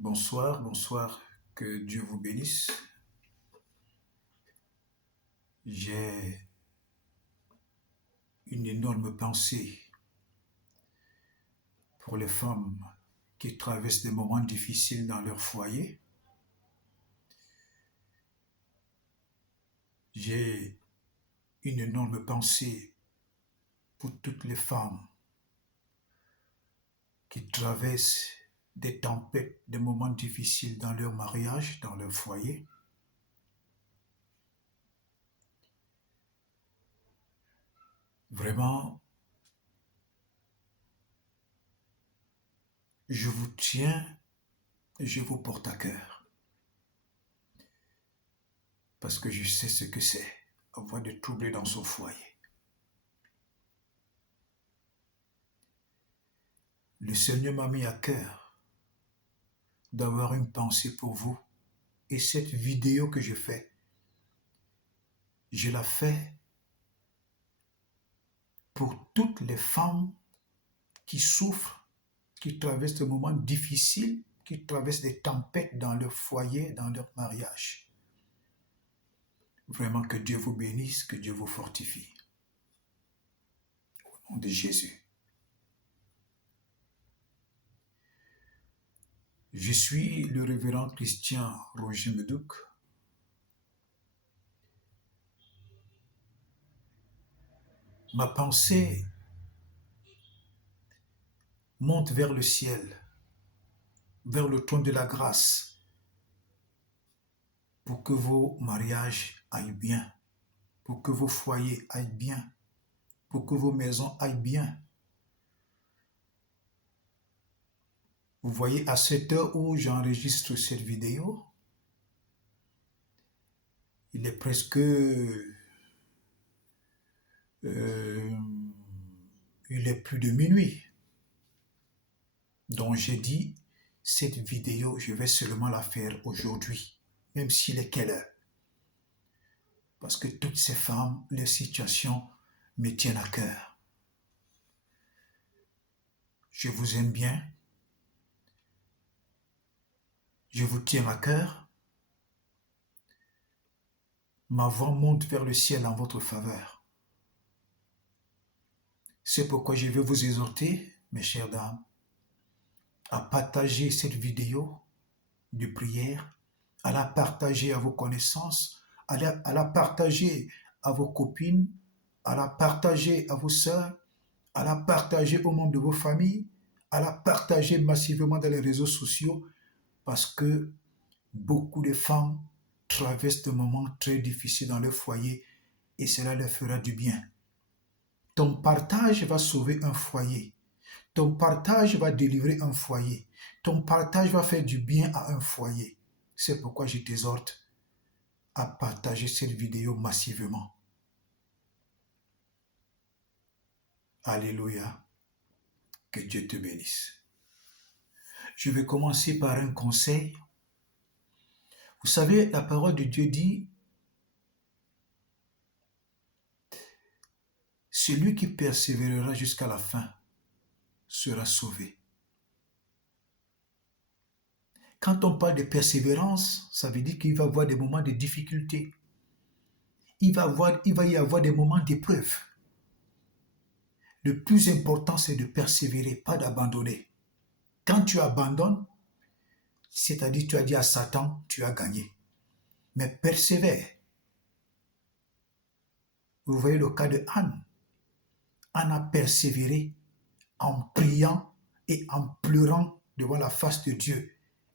Bonsoir, bonsoir, que Dieu vous bénisse. J'ai une énorme pensée pour les femmes qui traversent des moments difficiles dans leur foyer. J'ai une énorme pensée pour toutes les femmes qui traversent des tempêtes, des moments difficiles dans leur mariage, dans leur foyer. Vraiment, je vous tiens et je vous porte à cœur parce que je sais ce que c'est, avoir des troubles dans son foyer. Le Seigneur m'a mis à cœur d'avoir une pensée pour vous. Et cette vidéo que je fais, je la fais pour toutes les femmes qui souffrent, qui traversent des moments difficiles, qui traversent des tempêtes dans leur foyer, dans leur mariage. Vraiment que Dieu vous bénisse, que Dieu vous fortifie. Au nom de Jésus. Je suis le révérend Christian Roger Medouk. Ma pensée monte vers le ciel, vers le trône de la grâce, pour que vos mariages aillent bien, pour que vos foyers aillent bien, pour que vos maisons aillent bien. Vous voyez, à cette heure où j'enregistre cette vidéo, il est presque il est plus de minuit. Donc j'ai dit, cette vidéo, je vais seulement la faire aujourd'hui, même s'il est quelle heure. Parce que toutes ces femmes, leurs situations me tiennent à cœur. Je vous aime bien. Je vous tiens à cœur. Ma voix monte vers le ciel en votre faveur. C'est pourquoi je veux vous exhorter, mes chères dames, à partager cette vidéo de prière, à la partager à vos connaissances, à la partager à vos copines, à la partager à vos sœurs, à la partager aux membres de vos familles, à la partager massivement dans les réseaux sociaux, parce que beaucoup de femmes traversent des moments très difficiles dans leur foyer et cela leur fera du bien. Ton partage va sauver un foyer. Ton partage va délivrer un foyer. Ton partage va faire du bien à un foyer. C'est pourquoi je t'exhorte à partager cette vidéo massivement. Alléluia. Que Dieu te bénisse. Je vais commencer par un conseil. Vous savez, la parole de Dieu dit, celui qui persévérera jusqu'à la fin sera sauvé. Quand on parle de persévérance, ça veut dire qu'il va y avoir des moments de difficulté. Il va y avoir des moments d'épreuve. Le plus important, c'est de persévérer, pas d'abandonner. Quand tu abandonnes, c'est-à-dire tu as dit à Satan, tu as gagné. Mais persévère. Vous voyez le cas de Anne. Anne a persévéré en priant et en pleurant devant la face de Dieu.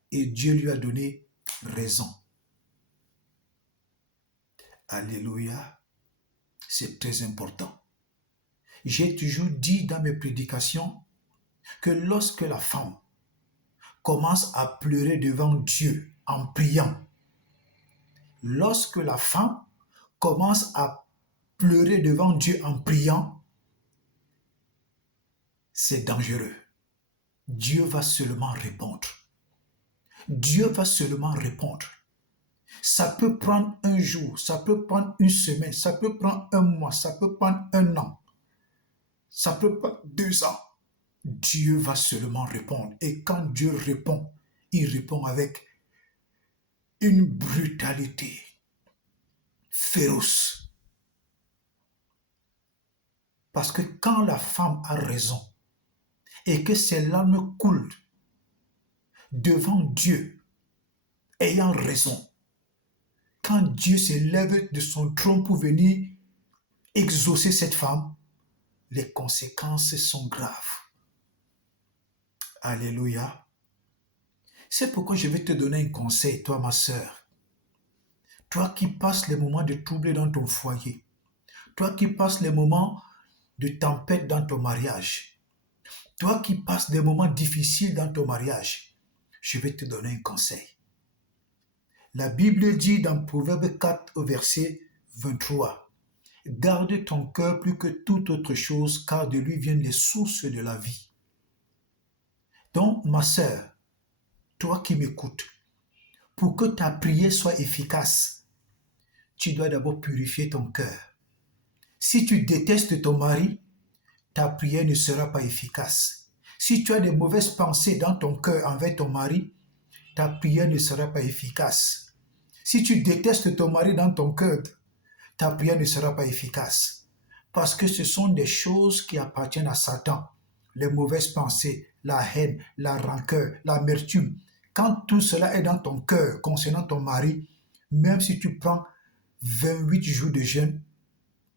Et Dieu lui a donné raison. Alléluia. C'est très important. J'ai toujours dit dans mes prédications que lorsque la femme commence à pleurer devant Dieu en priant, lorsque la femme commence à pleurer devant Dieu en priant, c'est dangereux. Dieu va seulement répondre. Dieu va seulement répondre. Ça peut prendre un jour, ça peut prendre une semaine, ça peut prendre un mois, ça peut prendre un an, ça peut prendre 2 ans. Dieu va seulement répondre. Et quand Dieu répond, il répond avec une brutalité féroce. Parce que quand la femme a raison et que ses larmes coulent devant Dieu, ayant raison, quand Dieu se lève de son trône pour venir exaucer cette femme, les conséquences sont graves. Alléluia. C'est pourquoi je vais te donner un conseil, toi ma sœur. Toi qui passes les moments de trouble dans ton foyer. Toi qui passes les moments de tempête dans ton mariage. Toi qui passes des moments difficiles dans ton mariage. Je vais te donner un conseil. La Bible dit dans Proverbe 4 au verset 23. Garde ton cœur plus que toute autre chose, car de lui viennent les sources de la vie. Donc, ma sœur, toi qui m'écoutes, pour que ta prière soit efficace, tu dois d'abord purifier ton cœur. Si tu détestes ton mari, ta prière ne sera pas efficace. Si tu as des mauvaises pensées dans ton cœur envers ton mari, ta prière ne sera pas efficace. Si tu détestes ton mari dans ton cœur, ta prière ne sera pas efficace. Parce que ce sont des choses qui appartiennent à Satan. Les mauvaises pensées, la haine, la rancœur, l'amertume. Quand tout cela est dans ton cœur concernant ton mari, même si tu prends 28 jours de jeûne,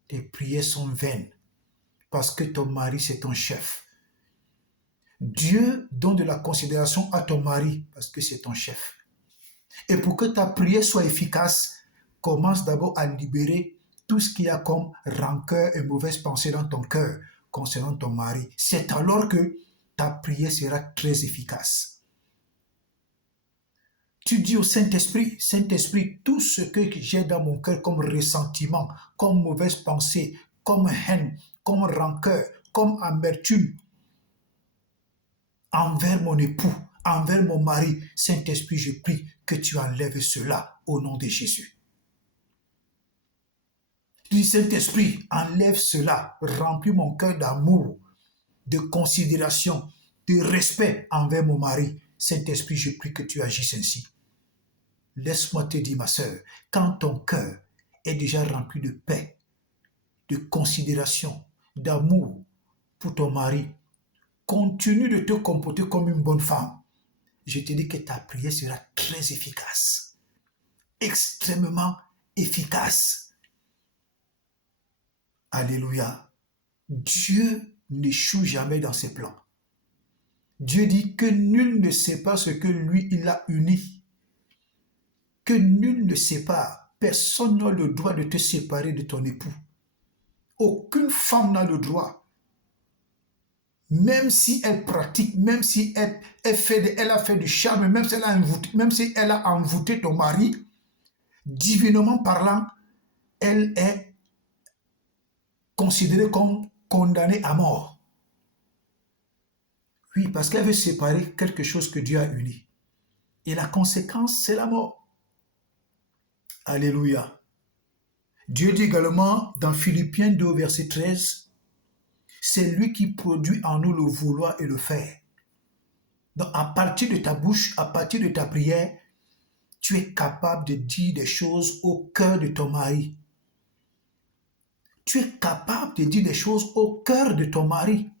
tes prières sont vaines. Parce que ton mari, c'est ton chef. Dieu donne de la considération à ton mari parce que c'est ton chef. Et pour que ta prière soit efficace, commence d'abord à libérer tout ce qu'il y a comme rancœur et mauvaise pensée dans ton cœur concernant ton mari. C'est alors que ta prière sera très efficace. Tu dis au Saint-Esprit, Saint-Esprit, tout ce que j'ai dans mon cœur comme ressentiment, comme mauvaise pensée, comme haine, comme rancœur, comme amertume, envers mon époux, envers mon mari, Saint-Esprit, je prie que tu enlèves cela au nom de Jésus. Dis, Saint-Esprit, enlève cela, remplis mon cœur d'amour, de considération, de respect envers mon mari. Saint-Esprit, je prie que tu agisses ainsi. Laisse-moi te dire, ma sœur, quand ton cœur est déjà rempli de paix, de considération, d'amour pour ton mari, continue de te comporter comme une bonne femme. Je te dis que ta prière sera très efficace, extrêmement efficace. Alléluia. Dieu n'échoue jamais dans ses plans. Dieu dit que nul ne sait pas ce que lui, il a uni. Que nul ne sait pas. Personne n'a le droit de te séparer de ton époux. Aucune femme n'a le droit. Même si elle pratique, même si elle a fait du charme, même si elle a envoûté ton mari, divinement parlant, elle est considérée comme condamnée à mort. Oui, parce qu'elle veut séparer quelque chose que Dieu a uni. Et la conséquence, c'est la mort. Alléluia. Dieu dit également dans Philippiens 2, verset 13, c'est lui qui produit en nous le vouloir et le faire. Donc, à partir de ta bouche, à partir de ta prière, tu es capable de dire des choses au cœur de ton mari. Tu es capable de dire des choses au cœur de ton mari.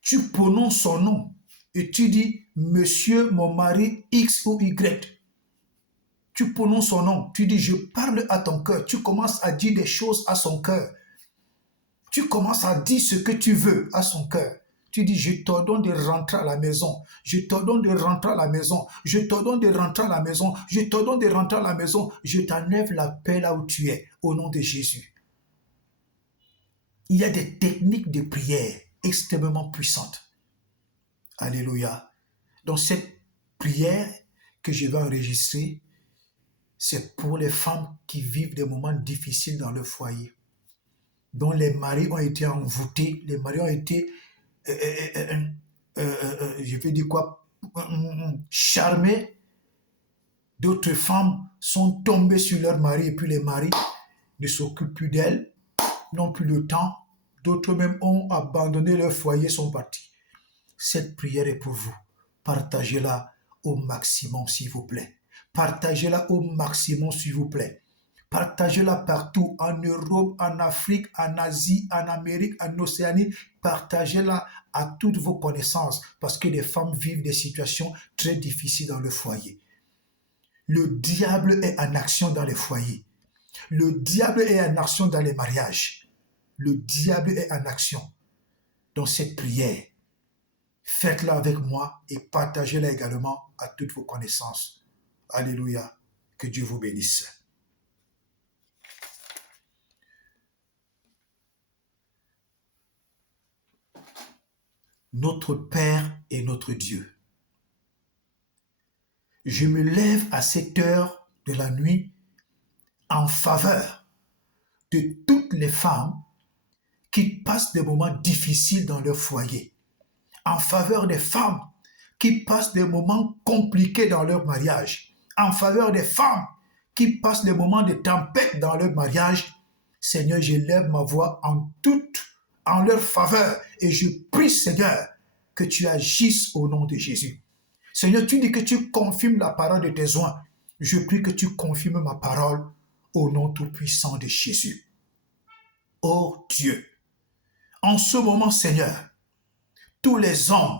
Tu prononces son nom et tu dis, Monsieur, mon mari X ou Y. Tu prononces son nom, tu dis, je parle à ton cœur. Tu commences à dire des choses à son cœur. Tu commences à dire ce que tu veux à son cœur. Tu dis, je t'ordonne de rentrer à la maison. Je t'ordonne de rentrer à la maison. Je t'ordonne de rentrer à la maison. Je t'ordonne de rentrer à la maison. Je t'enlève la paix là où tu es, au nom de Jésus. Il y a des techniques de prière extrêmement puissantes. Alléluia. Donc cette prière que je vais enregistrer, c'est pour les femmes qui vivent des moments difficiles dans le foyer, dont les maris ont été envoûtés, les maris ont été, je vais dire quoi, charmés. D'autres femmes sont tombées sur leur mari et puis les maris ne s'occupent plus d'elles, n'ont plus le temps. D'autres même ont abandonné leur foyer, sont partis. Cette prière est pour vous. Partagez-la au maximum, s'il vous plaît. Partagez-la au maximum, s'il vous plaît. Partagez-la partout, en Europe, en Afrique, en Asie, en Amérique, en Océanie. Partagez-la à toutes vos connaissances, parce que les femmes vivent des situations très difficiles dans le foyer. Le diable est en action dans les foyers. Le diable est en action dans les mariages. Le diable est en action. Dans cette prière, faites-la avec moi et partagez-la également à toutes vos connaissances. Alléluia. Que Dieu vous bénisse. Notre Père et notre Dieu. Je me lève à cette heure de la nuit en faveur de toutes les femmes qui passent des moments difficiles dans leur foyer, en faveur des femmes qui passent des moments compliqués dans leur mariage, en faveur des femmes qui passent des moments de tempête dans leur mariage. Seigneur, je lève ma voix en leur faveur et je prie, Seigneur, que tu agisses au nom de Jésus. Seigneur, tu dis que tu confirmes la parole de tes oins. Je prie que tu confirmes ma parole au nom tout-puissant de Jésus. Oh Dieu, en ce moment, Seigneur, tous les hommes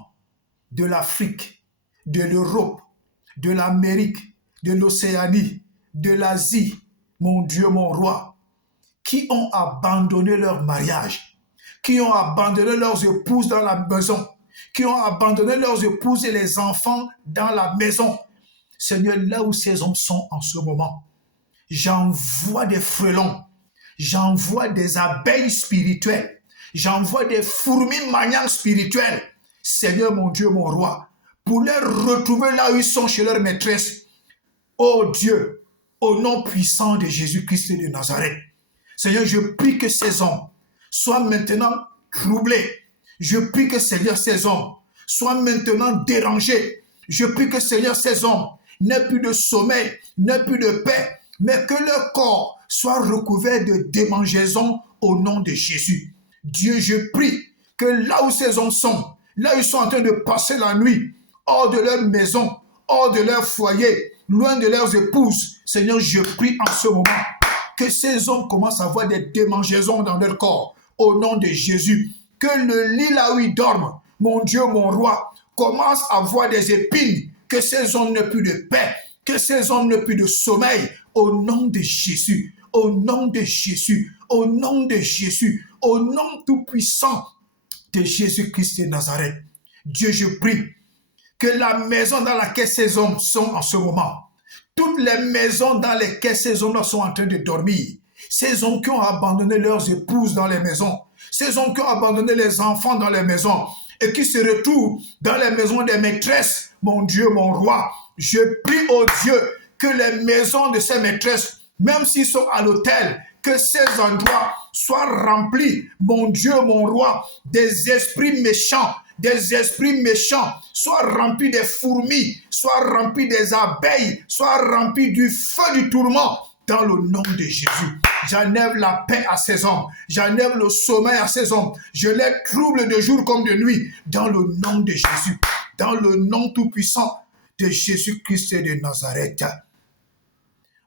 de l'Afrique, de l'Europe, de l'Amérique, de l'Océanie, de l'Asie, mon Dieu, mon roi, qui ont abandonné leur mariage, qui ont abandonné leurs épouses dans la maison, qui ont abandonné leurs épouses et les enfants dans la maison. Seigneur, là où ces hommes sont en ce moment, j'envoie des frelons, j'envoie des abeilles spirituelles, j'envoie des fourmis maniantes spirituelles. Seigneur, mon Dieu, mon roi, pour les retrouver là où ils sont chez leur maîtresse. Oh Dieu, au nom puissant de Jésus-Christ de Nazareth, Seigneur, je prie que ces hommes soient maintenant troublés. Je prie que, Seigneur, ces hommes soient maintenant dérangés. Je prie que, Seigneur, ces hommes n'aient plus de sommeil, n'aient plus de paix, mais que leur corps soit recouvert de démangeaisons au nom de Jésus. Dieu, je prie que là où ces hommes sont, là où ils sont en train de passer la nuit, hors de leur maison, hors de leur foyer, loin de leurs épouses, Seigneur, je prie en ce moment que ces hommes commencent à avoir des démangeaisons dans leur corps, au nom de Jésus. Que le lit là où ils dorment, mon Dieu, mon roi, commence à avoir des épines, que ces hommes n'aient plus de paix, que ces hommes n'aient plus de sommeil, au nom de Jésus, au nom de Jésus, au nom de Jésus, au nom tout-puissant de Jésus-Christ de Nazareth. Dieu, je prie que la maison dans laquelle ces hommes sont en ce moment, toutes les maisons dans lesquelles ces hommes sont en train de dormir, ces hommes qui ont abandonné leurs épouses dans les maisons, ces hommes qui ont abandonné les enfants dans les maisons et qui se retrouvent dans les maisons des maîtresses, mon Dieu, mon roi, je prie au Dieu que les maisons de ces maîtresses, même s'ils sont à l'hôtel, que ces endroits soient remplis, mon Dieu, mon roi, des esprits méchants, soient remplis des fourmis, soient remplis des abeilles, soient remplis du feu du tourment, dans le nom de Jésus. J'enlève la paix à ces hommes, j'enlève le sommeil à ces hommes, je les trouble de jour comme de nuit, dans le nom de Jésus, dans le nom tout-puissant de Jésus-Christ de Nazareth.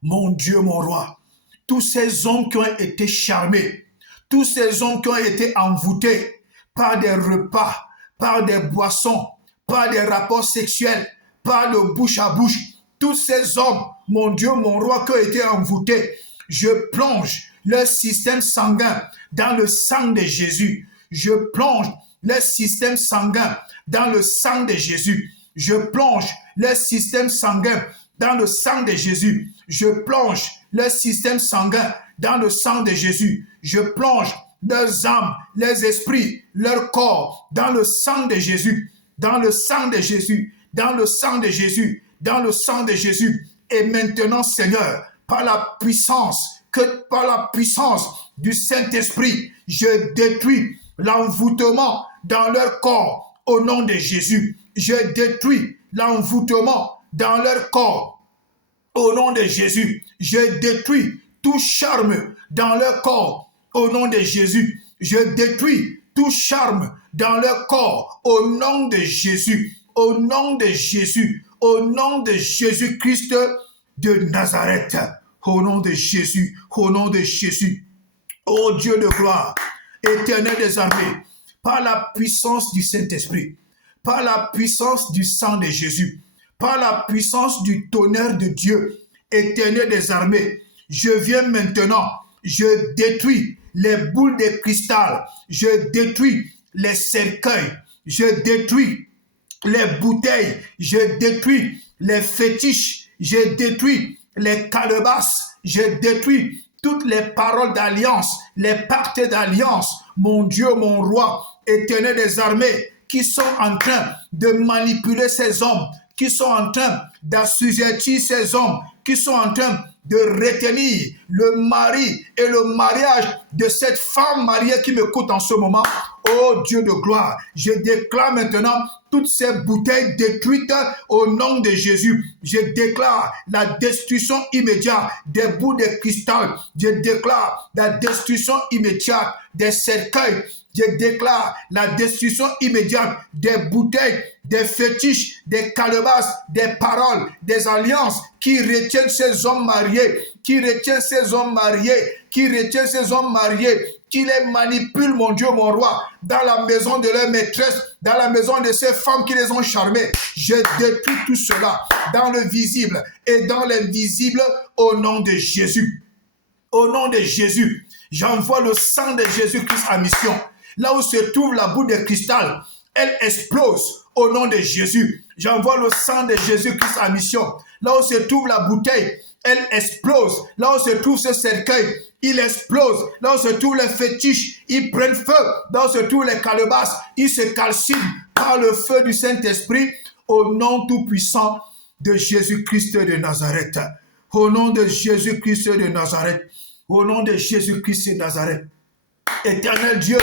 Mon Dieu, mon roi, tous ces hommes qui ont été charmés, tous ces hommes qui ont été envoûtés par des repas, par des boissons, par des rapports sexuels, par le bouche à bouche, tous ces hommes, mon Dieu, mon roi, qui ont été envoûtés, je plonge leur système sanguin dans le sang de Jésus. Je plonge leur système sanguin dans le sang de Jésus. Je plonge leur système sanguin dans le sang de Jésus. Je plonge leur système sanguin dans le sang de Jésus. Je plonge leurs âmes, leurs esprits, leur corps dans le sang de Jésus. Dans le sang de Jésus. Dans le sang de Jésus. Dans le sang de Jésus. Et maintenant, Seigneur, par la puissance du Saint-Esprit, je détruis l'envoûtement dans leur corps au nom de Jésus. Je détruis l'envoûtement dans leur corps au nom de Jésus. Je détruis tout charme dans leur corps au nom de Jésus. Je détruis tout charme dans leur corps au nom de Jésus. au nom de Jésus, au nom de Jésus-Christ de Nazareth, au nom de Jésus, au nom de Jésus. Ô Dieu de gloire, Éternel des armées, par la puissance du Saint-Esprit, par la puissance du sang de Jésus, par la puissance du tonnerre de Dieu, Éternel des armées, je viens maintenant, je détruis les boules de cristal, je détruis les cercueils, je détruis les bouteilles, je détruis les fétiches, je détruis les calebasses, je détruis toutes les paroles d'alliance, les pactes d'alliance, mon Dieu, mon roi, Éternel des armées, qui sont en train de manipuler ces hommes, qui sont en train d'assujettir ces hommes, qui sont en train de retenir le mari et le mariage de cette femme mariée qui m'écoute en ce moment. Oh Dieu de gloire, je déclare maintenant toutes ces bouteilles détruites au nom de Jésus. Je déclare la destruction immédiate des bouts de cristal. Je déclare la destruction immédiate des cercueils. Je déclare la destruction immédiate des bouteilles, des fétiches, des calebasses, des paroles, des alliances qui retiennent ces hommes mariés, qui retiennent ces hommes mariés, qui retiennent ces hommes mariés, qui les manipulent, mon Dieu, mon roi, dans la maison de leur maîtresse, dans la maison de ces femmes qui les ont charmées. Je détruis tout cela dans le visible et dans l'invisible au nom de Jésus. Au nom de Jésus, j'envoie le sang de Jésus-Christ en mission. Là où se trouve la boule de cristal, elle explose au nom de Jésus. J'envoie le sang de Jésus-Christ en mission. Là où se trouve la bouteille, elle explose. Là où se trouve ce cercueil, il explose. Là où se trouvent les fétiches, ils prennent feu. Là où se trouvent les calebasses, ils se calcinent par le feu du Saint-Esprit au nom tout-puissant de Jésus-Christ de Nazareth. Au nom de Jésus-Christ de Nazareth. Au nom de Jésus-Christ de Nazareth. Éternel Dieu,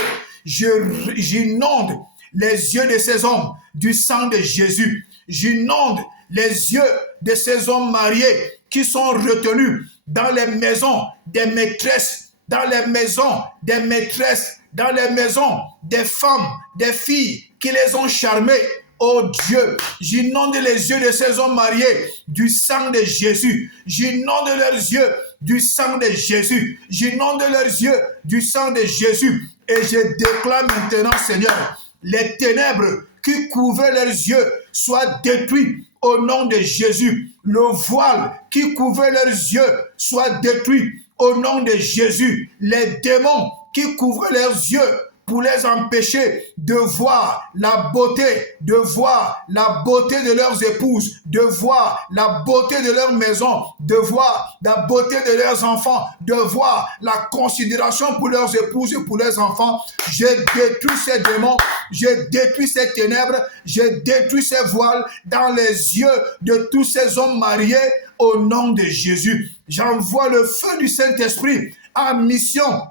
j'inonde les yeux de ces hommes du sang de Jésus. J'inonde les yeux de ces hommes mariés qui sont retenus dans les maisons des maîtresses, dans les maisons des maîtresses, dans les maisons des femmes, des filles qui les ont charmés. Oh Dieu, j'inonde les yeux de ces hommes mariés du sang de Jésus. J'inonde leurs yeux du sang de Jésus. J'inonde leurs yeux du sang de Jésus. Et je déclare maintenant, Seigneur, les ténèbres qui couvraient leurs yeux soient détruits au nom de Jésus. Le voile qui couvrait leurs yeux soit détruit au nom de Jésus. Les démons qui couvraient leurs yeux pour les empêcher de voir la beauté, de voir la beauté de leurs épouses, de voir la beauté de leur maison, de voir la beauté de leurs enfants, de voir la considération pour leurs épouses et pour leurs enfants. Je détruis ces démons, je détruis ces ténèbres, je détruis ces voiles dans les yeux de tous ces hommes mariés au nom de Jésus. J'envoie le feu du Saint-Esprit en mission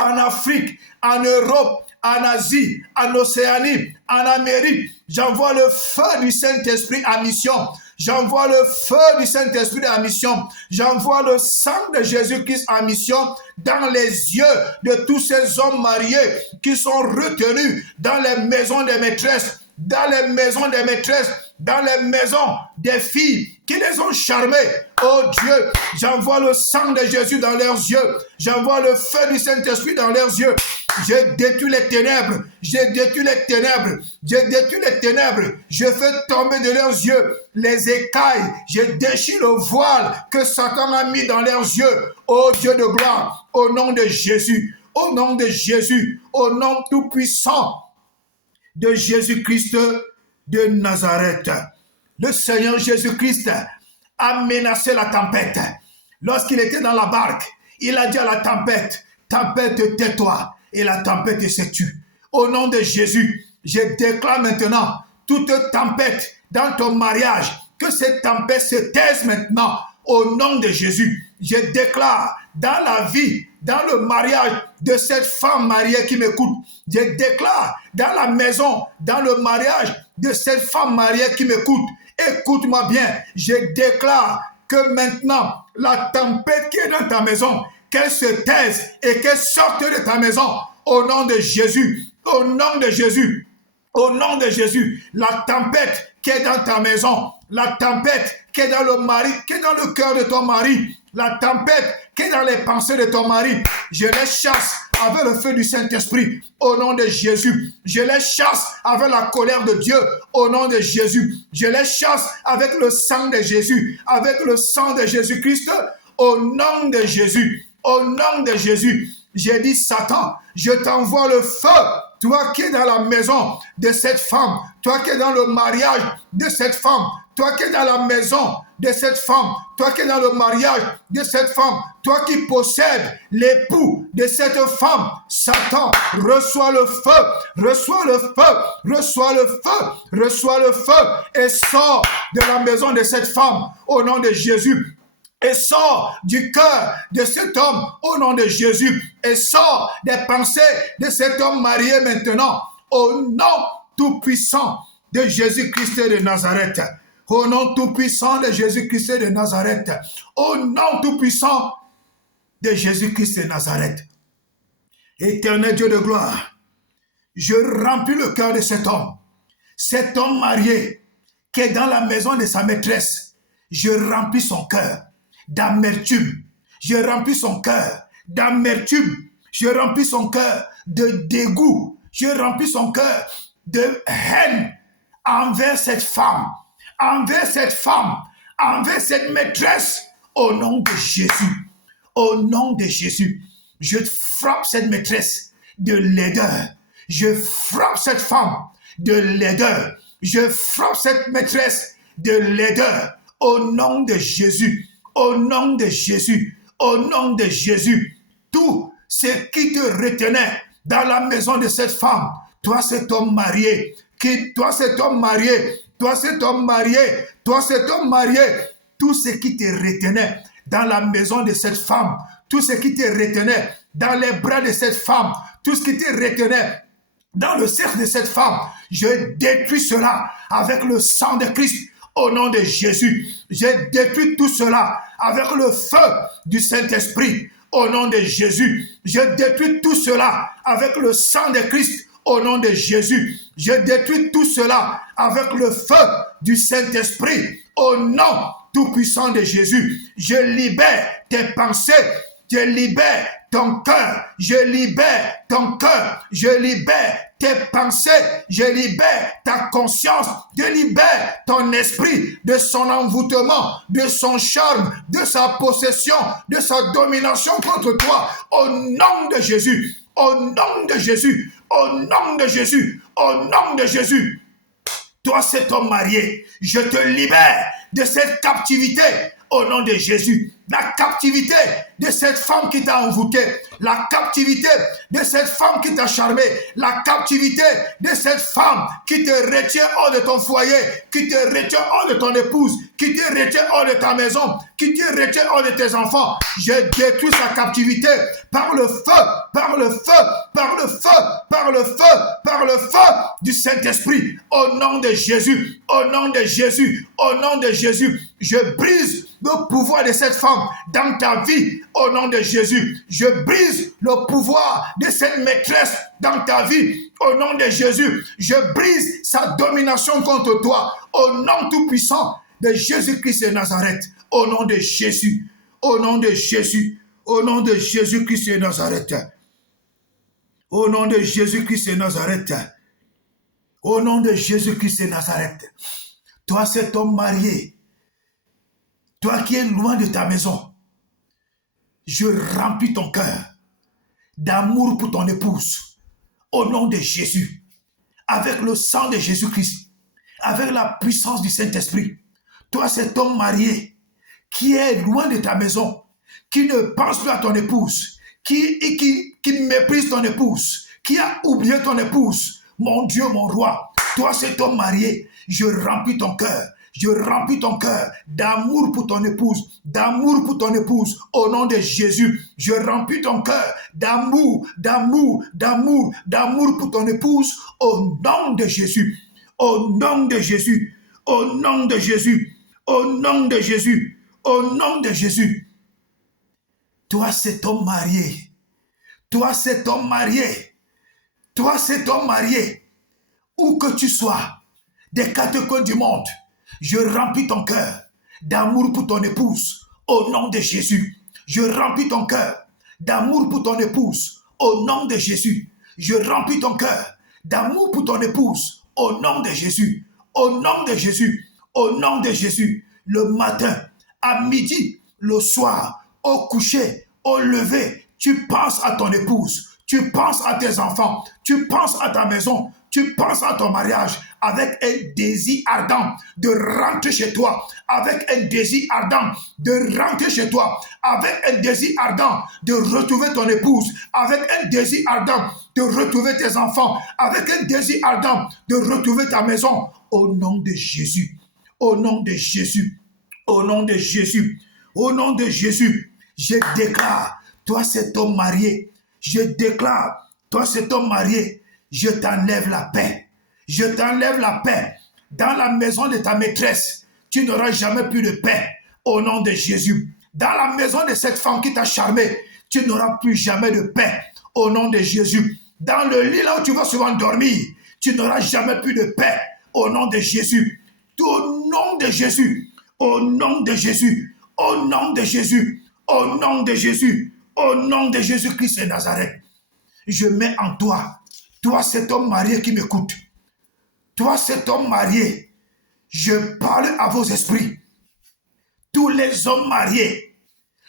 en Afrique, en Europe, en Asie, en Océanie, en Amérique. J'envoie le feu du Saint-Esprit en mission. J'envoie le feu du Saint-Esprit en mission. J'envoie le sang de Jésus-Christ en mission dans les yeux de tous ces hommes mariés qui sont retenus dans les maisons des maîtresses, dans les maisons des maîtresses, dans les maisons des filles qui les ont charmés. Oh Dieu, j'envoie le sang de Jésus dans leurs yeux. J'envoie le feu du Saint-Esprit dans leurs yeux. Je détruis les ténèbres. Je détruis les ténèbres. Je détruis les ténèbres. Je fais tomber de leurs yeux les écailles. Je déchire le voile que Satan a mis dans leurs yeux. Oh Dieu de gloire, au nom de Jésus, au nom de Jésus, au nom tout-puissant de Jésus-Christ de Nazareth. Le Seigneur Jésus-Christ a menacé la tempête. Lorsqu'il était dans la barque, il a dit à la tempête, tempête, tais-toi. Et la tempête s'est tue. Au nom de Jésus, je déclare maintenant toute tempête dans ton mariage, que cette tempête se taise maintenant. Au nom de Jésus, je déclare dans la vie, dans le mariage de cette femme mariée qui m'écoute, je déclare dans la maison, dans le mariage de cette femme mariée qui m'écoute, écoute-moi bien, je déclare que maintenant, la tempête qui est dans ta maison, qu'elle se taise et qu'elle sorte de ta maison au nom de Jésus, au nom de Jésus. Au nom de Jésus, la tempête qui est dans ta maison, la tempête qui est dans le mari, qui est dans le cœur de ton mari, la tempête qui est dans les pensées de ton mari, je les chasse avec le feu du Saint-Esprit, au nom de Jésus. Je les chasse avec la colère de Dieu, au nom de Jésus. Je les chasse avec le sang de Jésus, avec le sang de Jésus-Christ, au nom de Jésus. Au nom de Jésus, j'ai dit Satan, je t'envoie le feu. Toi qui es dans la maison de cette femme, toi qui es dans le mariage de cette femme, toi qui es dans la maison de cette femme, toi qui es dans le mariage de cette femme, toi qui possèdes l'époux de cette femme, Satan, reçois le feu, reçois le feu, reçois le feu, reçois le feu et sors de la maison de cette femme au nom de Jésus. Et sors du cœur de cet homme au nom de Jésus. Et sors des pensées de cet homme marié maintenant au nom tout-puissant de Jésus-Christ de Nazareth. Au nom tout-puissant de Jésus-Christ de Nazareth. Au nom tout-puissant de Jésus-Christ de Nazareth. Éternel Dieu de gloire, je remplis le cœur de cet homme marié qui est dans la maison de sa maîtresse. Je remplis son cœur d'amertume, je remplis son cœur d'amertume, je remplis son cœur de dégoût, je remplis son cœur de haine envers cette femme, envers cette maîtresse, au nom de Jésus, au nom de Jésus. Je frappe cette maîtresse de laideur, je frappe cette femme de laideur, je frappe cette maîtresse de laideur, au nom de Jésus. Au nom de Jésus, au nom de Jésus, tout ce qui te retenait dans la maison de cette femme, toi cet homme marié, toi cet homme marié, toi cet homme marié, toi cet homme marié, tout ce qui te retenait dans la maison de cette femme, tout ce qui te retenait dans les bras de cette femme, tout ce qui te retenait dans le cercle de cette femme, je détruis cela avec le sang de Christ. Au nom de Jésus, je détruis tout cela avec le feu du Saint-Esprit. Au nom de Jésus, je détruis tout cela avec le sang de Christ. Au nom de Jésus, je détruis tout cela avec le feu du Saint-Esprit. Au nom tout-puissant de Jésus, je libère tes pensées, je libère ton cœur, je libère ton cœur, je libère tes pensées, je libère ta conscience, je libère ton esprit de son envoûtement, de son charme, de sa possession, de sa domination contre toi, au nom de Jésus, au nom de Jésus, au nom de Jésus, au nom de Jésus. Toi, cet homme marié, je te libère de cette captivité au nom de Jésus. La captivité de cette femme qui t'a envoûté, la captivité de cette femme qui t'a charmé, la captivité de cette femme qui te retient hors de ton foyer, qui te retient hors de ton épouse, qui te retient hors de ta maison, qui te retient hors de tes enfants. Je détruis sa captivité par le feu, par le feu, par le feu, par le feu, par le feu du Saint-Esprit. Au nom de Jésus, au nom de Jésus, au nom de Jésus, je brise le pouvoir de cette femme dans ta vie, au nom de Jésus. Je brise le pouvoir de cette maîtresse dans ta vie, au nom de Jésus. Je brise sa domination contre toi, au nom tout-puissant de Jésus-Christ de Nazareth, au nom de Jésus, au nom de Jésus, au nom de Jésus-Christ de Nazareth, au nom de Jésus-Christ de Nazareth, au nom de Jésus-Christ de Nazareth. Toi, cet homme marié, toi qui es loin de ta maison, je remplis ton cœur d'amour pour ton épouse, au nom de Jésus, avec le sang de Jésus-Christ, avec la puissance du Saint-Esprit. Toi, cet homme marié qui est loin de ta maison, qui ne pense plus à ton épouse, qui méprise ton épouse, qui a oublié ton épouse, mon Dieu, mon roi, toi, cet homme marié, je remplis ton cœur. Je remplis ton cœur d'amour pour ton épouse, d'amour pour ton épouse, au nom de Jésus. Je remplis ton cœur d'amour, d'amour, d'amour, d'amour pour ton épouse, au nom de Jésus, au nom de Jésus, au nom de Jésus, au nom de Jésus, au nom de Jésus. Toi, cet homme marié, toi, cet homme marié, toi, cet homme marié, Où que tu sois, des quatre coins du monde, je remplis ton cœur d'amour pour ton épouse, au nom de Jésus. Je remplis ton cœur d'amour pour ton épouse, au nom de Jésus. Je remplis ton cœur d'amour pour ton épouse, au nom de Jésus. Au nom de Jésus. Au nom de Jésus. Le matin, à midi, le soir, au coucher, au lever, tu penses à ton épouse, tu penses à tes enfants, tu penses à ta maison, tu penses à ton mariage avec un désir ardent de rentrer chez toi, avec un désir ardent de rentrer chez toi, avec un désir ardent de retrouver ton épouse, avec un désir ardent de retrouver tes enfants, avec un désir ardent de retrouver ta maison, au nom de Jésus, au nom de Jésus, au nom de Jésus, au nom de Jésus, je déclare, toi cet homme marié, je déclare, toi cet homme marié, je t'enlève la paix. Je t'enlève la paix. Dans la maison de ta maîtresse, tu n'auras jamais plus de paix. Au nom de Jésus. Dans la maison de cette femme qui t'a charmé, tu n'auras plus jamais de paix. Au nom de Jésus. Dans le lit là où tu vas souvent dormir, tu n'auras jamais plus de paix. Au nom de Jésus. Au nom de Jésus. Au nom de Jésus. Au nom de Jésus. Au nom de Jésus. Au nom de Jésus-Christ de Nazareth. Je mets en toi, toi cet homme marié qui m'écoute, toi cet homme marié, je parle à vos esprits. Tous les hommes mariés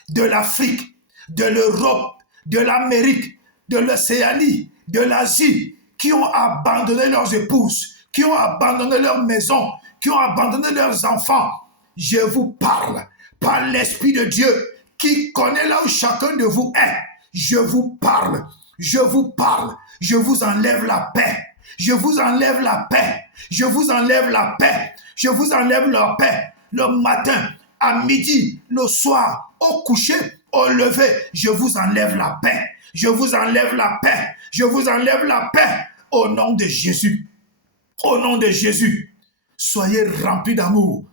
de l'Afrique, de l'Europe, de l'Amérique, de l'Océanie, de l'Asie, qui ont abandonné leurs épouses, qui ont abandonné leur maison, qui ont abandonné leurs enfants, je vous parle par l'Esprit de Dieu qui connaît là où chacun de vous est. Je vous parle. Je vous parle, je vous enlève la paix, je vous enlève la paix, je vous enlève la paix, je vous enlève la paix, le matin, à midi, le soir, au coucher, au lever, je vous enlève la paix, je vous enlève la paix, je vous enlève la paix, au nom de Jésus, au nom de Jésus, soyez remplis d'amour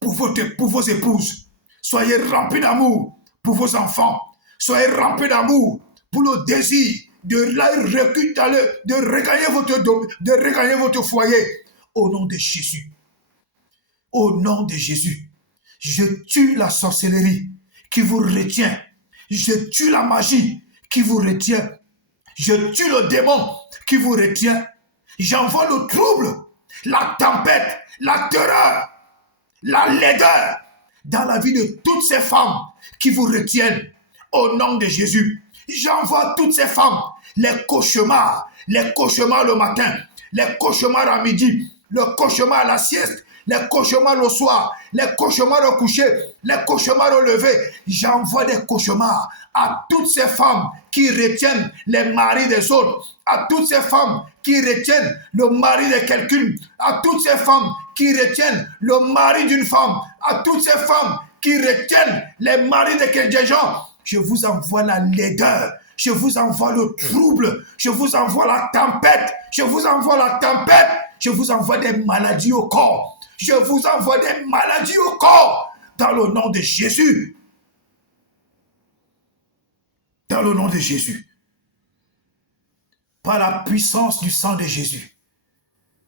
pour vos épouses, soyez remplis d'amour pour vos enfants, soyez remplis d'amour pour le désir de regagner votre foyer. Au nom de Jésus. Au nom de Jésus. Je tue la sorcellerie qui vous retient. Je tue la magie qui vous retient. Je tue le démon qui vous retient. J'envoie le trouble, la tempête, la terreur, la laideur dans la vie de toutes ces femmes qui vous retiennent. Au nom de Jésus. J'envoie toutes ces femmes, les cauchemars le matin, les cauchemars à midi, le cauchemar à la sieste, les cauchemars le soir, les cauchemars au coucher, les cauchemars au lever. J'envoie des cauchemars à toutes ces femmes qui retiennent les maris des autres, à toutes ces femmes qui retiennent le mari de quelqu'un, à toutes ces femmes qui retiennent le mari d'une femme, à toutes ces femmes qui retiennent les maris de des gens. Je vous envoie la laideur, je vous envoie le trouble, je vous envoie la tempête, je vous envoie la tempête, je vous envoie des maladies au corps, je vous envoie des maladies au corps, dans le nom de Jésus. Dans le nom de Jésus. Par la puissance du sang de Jésus.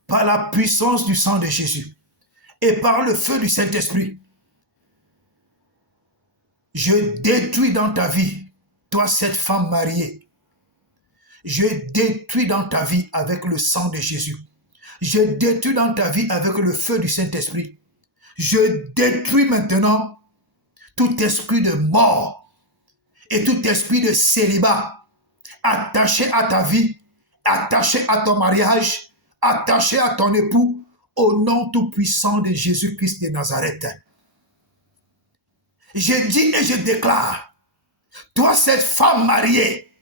Par la puissance du sang de Jésus. Et par le feu du Saint-Esprit. Je détruis dans ta vie, toi cette femme mariée. Je détruis dans ta vie avec le sang de Jésus. Je détruis dans ta vie avec le feu du Saint-Esprit. Je détruis maintenant tout esprit de mort et tout esprit de célibat attaché à ta vie, attaché à ton mariage, attaché à ton époux, au nom tout-puissant de Jésus-Christ de Nazareth. Je dis et je déclare, toi cette femme mariée,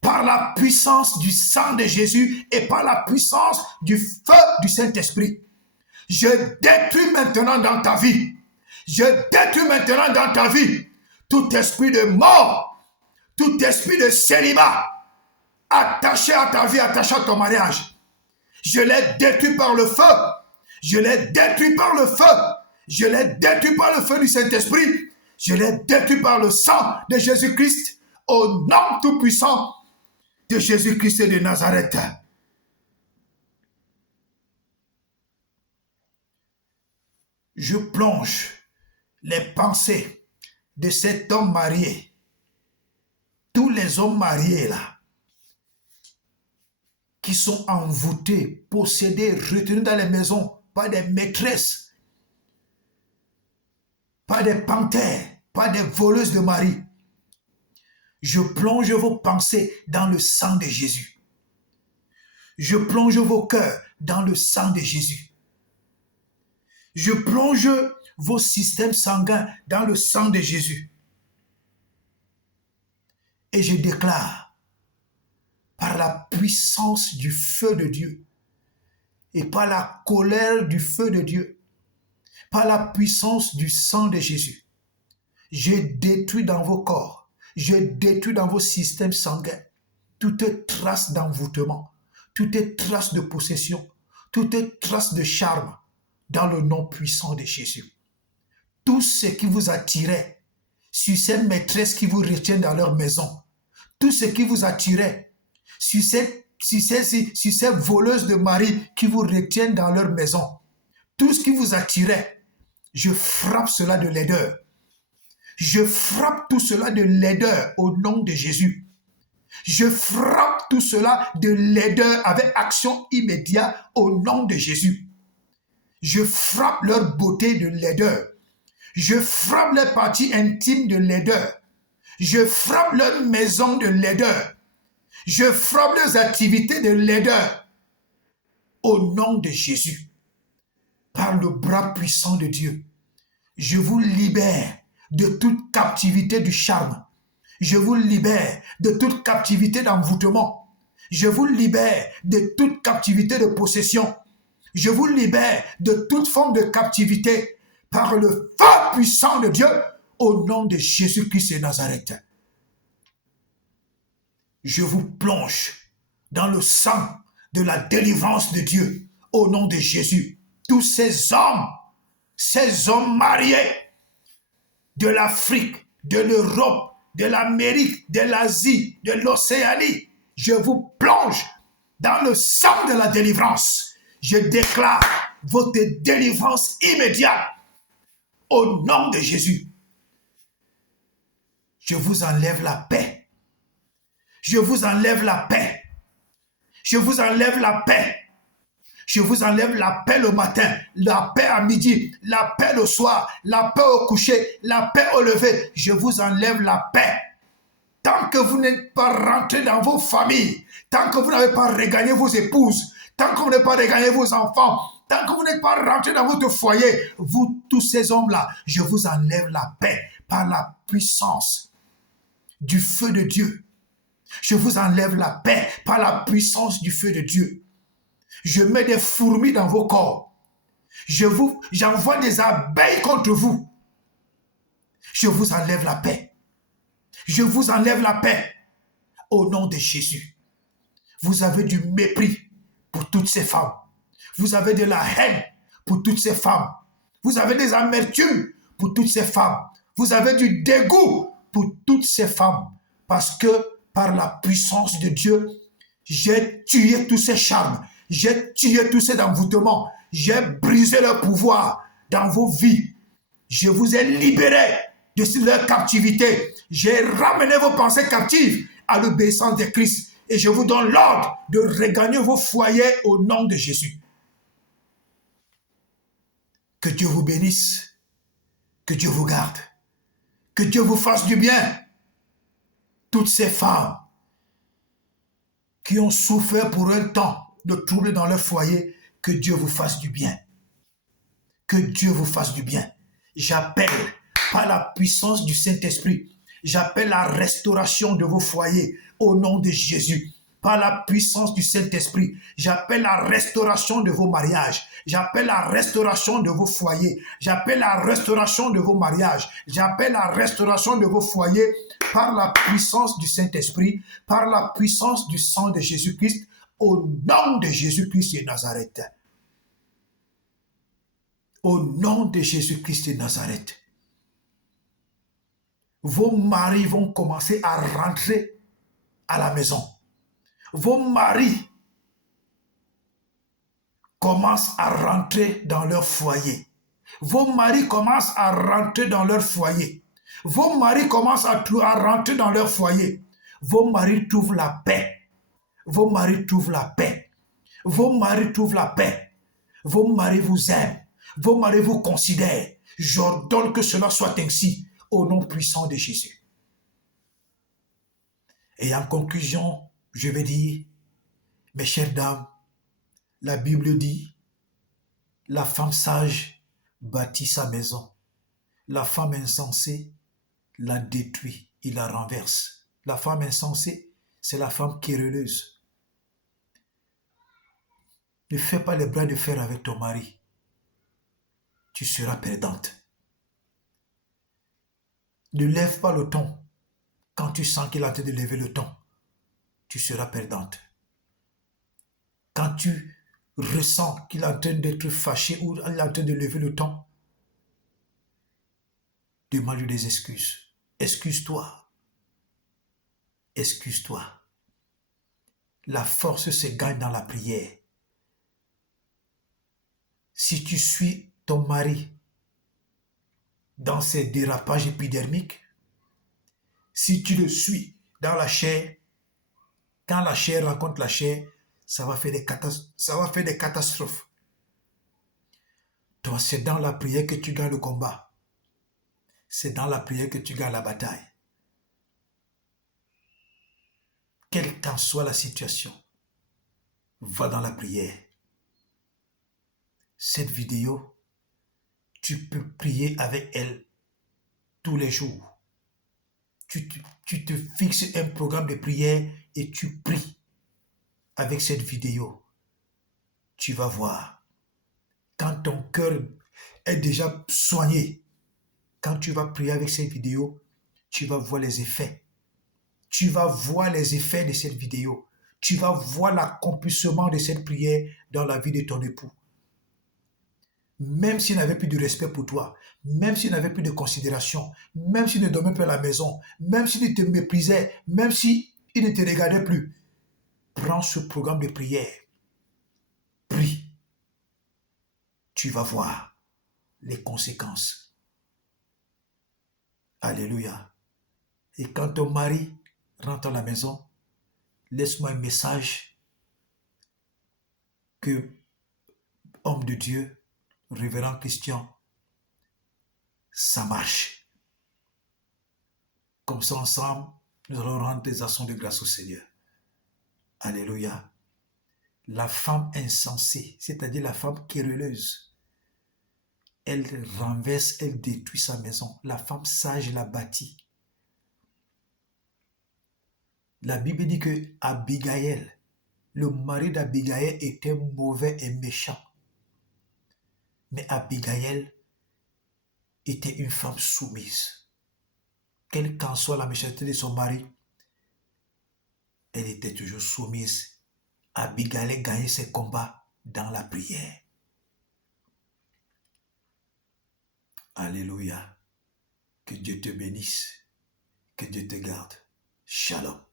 par la puissance du sang de Jésus et par la puissance du feu du Saint-Esprit, je détruis maintenant dans ta vie, tout esprit de mort, tout esprit de célibat, attaché à ta vie, attaché à ton mariage. Je les détruis par le feu. Je les détruis par le feu. Je les détruis par le feu du Saint-Esprit. Je les détruis par le sang de Jésus-Christ. Au nom tout-puissant de Jésus-Christ de Nazareth. Je plonge les pensées de cet homme marié. Tous les hommes mariés là, qui sont envoûtés, possédés, retenus dans les maisons par des maîtresses, par des panthères, par des voleuses de mari. Je plonge vos pensées dans le sang de Jésus. Je plonge vos cœurs dans le sang de Jésus. Je plonge vos systèmes sanguins dans le sang de Jésus. Et je déclare, par la puissance du feu de Dieu et par la colère du feu de Dieu, par la puissance du sang de Jésus, je détruis dans vos corps, je détruis dans vos systèmes sanguins toute trace d'envoûtement, toute trace de possession, toute trace de charme dans le nom puissant de Jésus. Tout ce qui vous attirait sur ces maîtresses qui vous retiennent dans leur maison, tout ce qui vous attirait sur ces voleuses de mari qui vous retiennent dans leur maison, tout ce qui vous attirait, je frappe cela de laideur. Je frappe tout cela de laideur au nom de Jésus. Je frappe tout cela de laideur avec action immédiate au nom de Jésus. Je frappe leur beauté de laideur. Je frappe les parties intimes de laideur. Je frappe leur maison de laideur. Je frappe leurs activités de laideur. Au nom de Jésus, par le bras puissant de Dieu, je vous libère de toute captivité du charme. Je vous libère de toute captivité d'envoûtement. Je vous libère de toute captivité de possession. Je vous libère de toute forme de captivité par le feu puissant de Dieu au nom de Jésus-Christ de Nazareth. Je vous plonge dans le sang de la délivrance de Dieu au nom de Jésus. Tous ces hommes mariés de l'Afrique, de l'Europe, de l'Amérique, de l'Asie, de l'Océanie, je vous plonge dans le sang de la délivrance. Je déclare votre délivrance immédiate au nom de Jésus. Je vous enlève la paix. Je vous enlève la paix. Je vous enlève la paix. Je vous enlève la paix le matin, la paix à midi, la paix le soir, la paix au coucher, la paix au lever. Je vous enlève la paix. Tant que vous n'êtes pas rentré dans vos familles, tant que vous n'avez pas regagné vos épouses, tant que vous n'avez pas regagné vos enfants, tant que vous n'êtes pas rentré dans votre foyer, vous, tous ces hommes-là, je vous enlève la paix par la puissance du feu de Dieu. Je vous enlève la paix par la puissance du feu de Dieu. Je mets des fourmis dans vos corps. J'envoie des abeilles contre vous. Je vous enlève la paix. Je vous enlève la paix au nom de Jésus. Vous avez du mépris pour toutes ces femmes. Vous avez de la haine pour toutes ces femmes. Vous avez des amertumes pour toutes ces femmes. Vous avez du dégoût pour toutes ces femmes. Parce que par la puissance de Dieu, j'ai tué tous ces charmes. J'ai tué tous ces envoûtements. J'ai brisé leur pouvoir dans vos vies. Je vous ai libérés de leur captivité. J'ai ramené vos pensées captives à l'obéissance de Christ. Et je vous donne l'ordre de regagner vos foyers au nom de Jésus. Que Dieu vous bénisse. Que Dieu vous garde. Que Dieu vous fasse du bien. Toutes ces femmes qui ont souffert pour un temps de troubles dans leur foyer, que Dieu vous fasse du bien. Que Dieu vous fasse du bien. J'appelle par la puissance du Saint-Esprit, j'appelle la restauration de vos foyers au nom de Jésus. Par la puissance du Saint-Esprit, j'appelle la restauration de vos mariages. J'appelle la restauration de vos foyers. J'appelle la restauration de vos mariages. J'appelle la restauration de vos foyers par la puissance du Saint-Esprit, par la puissance du sang de Jésus-Christ, au nom de Jésus-Christ de Nazareth. Au nom de Jésus-Christ de Nazareth. Vos maris vont commencer à rentrer à la maison. vos maris commencent à rentrer dans leur foyer. Vos maris commencent à rentrer dans leur foyer. Vos maris commencent à rentrer dans leur foyer. Vos maris trouvent la paix. Vos maris trouvent la paix. Vos maris trouvent la paix. Vos maris vous aiment. Vos maris vous considèrent. J'ordonne que cela soit ainsi au nom puissant de Jésus. Et en conclusion, je vais dire, mes chères dames, la Bible dit, la femme sage bâtit sa maison. La femme insensée la détruit, il la renverse. La femme insensée, c'est la femme querelleuse. Ne fais pas les bras de fer avec ton mari. Tu seras perdante. Ne lève pas le ton quand tu sens qu'il est en train de lever le ton. Tu seras perdante. Quand tu ressens qu'il est en train d'être fâché ou il est en train de lever le ton, demande-lui des excuses. Excuse-toi. Excuse-toi. La force se gagne dans la prière. Si tu suis ton mari dans ses dérapages épidermiques, si tu le suis dans la chair, quand la chair rencontre la chair, ça va faire des catastrophes. Toi, c'est dans la prière que tu gagnes le combat. C'est dans la prière que tu gagnes la bataille. Quelle qu'en soit la situation, va dans la prière. Cette vidéo, tu peux prier avec elle tous les jours. Tu te fixes un programme de prière et tu pries avec cette vidéo. Tu vas voir. Quand ton cœur est déjà soigné, quand tu vas prier avec cette vidéo, tu vas voir les effets. Tu vas voir les effets de cette vidéo. Tu vas voir l'accomplissement de cette prière dans la vie de ton époux. Même s'il n'avait plus de respect pour toi, même s'il n'avait plus de considération, même s'il ne dormait plus à la maison, même s'il te méprisait, même s'il ne te regardait plus, prends ce programme de prière. Prie. Tu vas voir les conséquences. Alléluia. Et quand ton mari rentre à la maison, laisse-moi un message que, homme de Dieu, révérend Christian, ça marche. Comme ça, ensemble, nous allons rendre des actions de grâce au Seigneur. Alléluia. La femme insensée, c'est-à-dire la femme querelleuse, elle renverse, elle détruit sa maison. La femme sage la bâtit. La Bible dit que Abigail, le mari d'Abigail était mauvais et méchant. Mais Abigail était une femme soumise. Quelle qu'en soit la méchanceté de son mari, elle était toujours soumise. Abigail gagnait ses combats dans la prière. Alléluia. Que Dieu te bénisse. Que Dieu te garde. Shalom.